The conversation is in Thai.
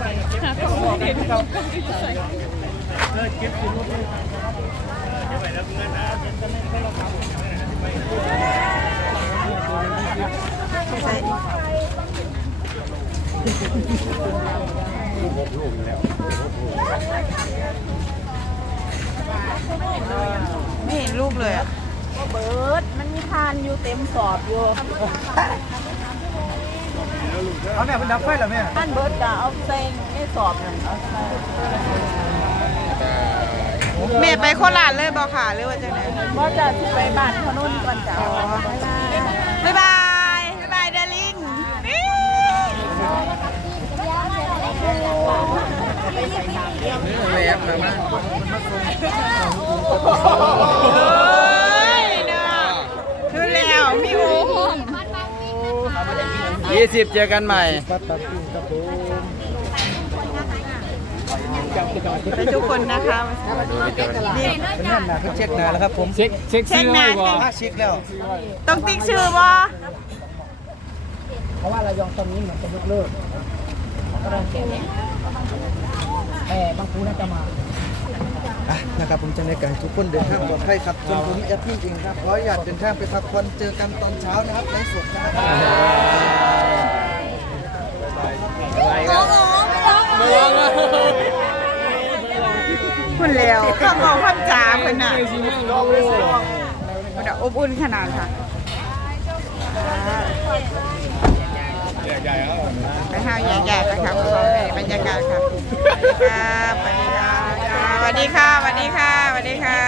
ก็ไม่เห็นเขาก็ไม่ใส่เก็บที่รถไม่เห็นลูกเลยอะเบิร์ดมันมีทานอยู่เต็มสอบอยู่เอาแม่เป็ดับไฟเหรอแม่ท่านเบิร์ดกาเอาเซ็งให้สอบหนึแม่ไปโคราชเลยบอกค่ะเรือว่าจะไหนว่าจะไปบ้านพนุนก่อนจ้าบ๊ายบาย บ๊ายบายเดลิงแี่แยี่สิบเจอกันใหม่ทุกคนนะคะนี่นนนะเช็คหน้าแล้วครับผม เช็คเช็คชื่อแล้เช็คแล้วต้องติ๊กชื่อว่เพราะว่าเรายองตรงนี้เหมือนจะยกเลิกแต่บางคู่น่าจะมานะครับผมจะในการทุกคนเดินทางปลอดภัยครับจนผมแอปพี่เองครับเพราะอยากเดินทางไปพักผ่อนเจอกันตอนเช้านะครับในสวดนะครับนแล้วก็มองคนจามันน่ะมันอบอุ่นขนาดค่ะไปห้าใหญ่ๆไปครับเขบรรยากาศครับสวัสดีค่ะ สวัสดีค่ะ สวัสดีค่ะ สวัสดีค่ะ